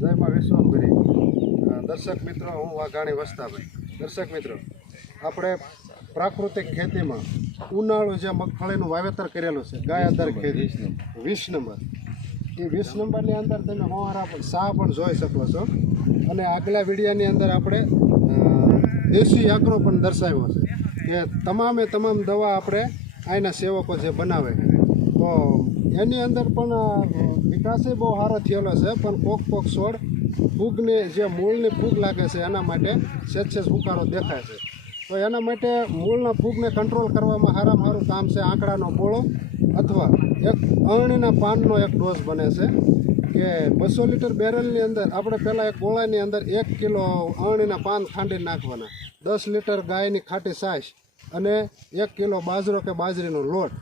જય માં વિશ્વમભરી દર્શક મિત્રો હું વાઘાણી વસ્તાભાઈ. દર્શક મિત્રો આપણે પ્રાકૃતિક ખેતીમાં ઉનાળુ જે મગફળીનું વાવેતર કરેલું છે ગાય આધાર ખેતી. વીસ નંબર. એ વીસ નંબરની અંદર તમે હોવારા પણ સા પણ જોઈ શકો છો. અને આગલા વિડીયાની અંદર આપણે દેશી આગ્રો પણ દર્શાવ્યો છે કે તમામે તમામ દવા આપણે અહીંના સેવકો જે બનાવે તો એની અંદર પણ વિકાસે બહુ સારો થયેલો છે, પણ કોક કોક છોડ ફૂગને, જે મૂળની ફૂગ લાગે છે, એના માટે સેજ સેજ દેખાય છે. તો એના માટે મૂળના ફૂગને કંટ્રોલ કરવામાં સારામાં સારું કામ છે આંકડાનો બોળો અથવા એક અરણીના પાનનો એક ડોઝ બને છે, કે બસો લીટર બેરલની અંદર આપણે પહેલાં એક ગોળાની અંદર એક કિલો અરણીના પાન ખાંડી નાખવાના. દસ લીટર ગાયની ખાટી છાશ અને એક કિલો બાજરો કે બાજરીનો લોટ.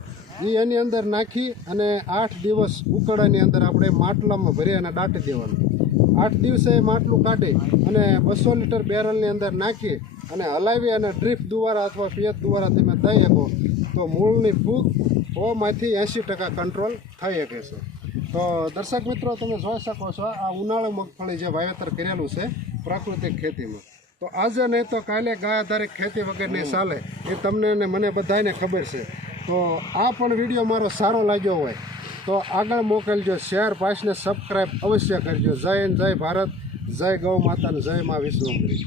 એ એની અંદર નાખી અને આઠ દિવસ ઉકળાની અંદર આપણે માટલામાં ભરી અને દાટી દેવાનું. આઠ દિવસે માટલું કાઢી અને બસો લીટર બેરલની અંદર નાખી અને હલાવી અને ડ્રીપ દ્વારા અથવા પિયત દ્વારા તમે દઈ શકો. તો મૂળની ફૂગ સોમાંથી એંશી ટકા કંટ્રોલ થઈ શકે છે. તો દર્શક મિત્રો, તમે જોઈ શકો છો આ ઉનાળુ મગફળી જે વાવેતર કરેલું છે પ્રાકૃતિક ખેતીમાં. તો આજે નહીં તો કાલે ગાય આધારિત ખેતી વગરની ચાલે. એ તમને ને મને બધાને ખબર છે. તો આ પણ વીડિયો મારો સારો લાગ્યો હોય તો આગળ મોકલજો. શેર પાસને સબસ્ક્રાઈબ અવશ્ય કરજો. જય હિન્દ જય ભારત જય ગૌ માતા જય મા વિશ્વમરી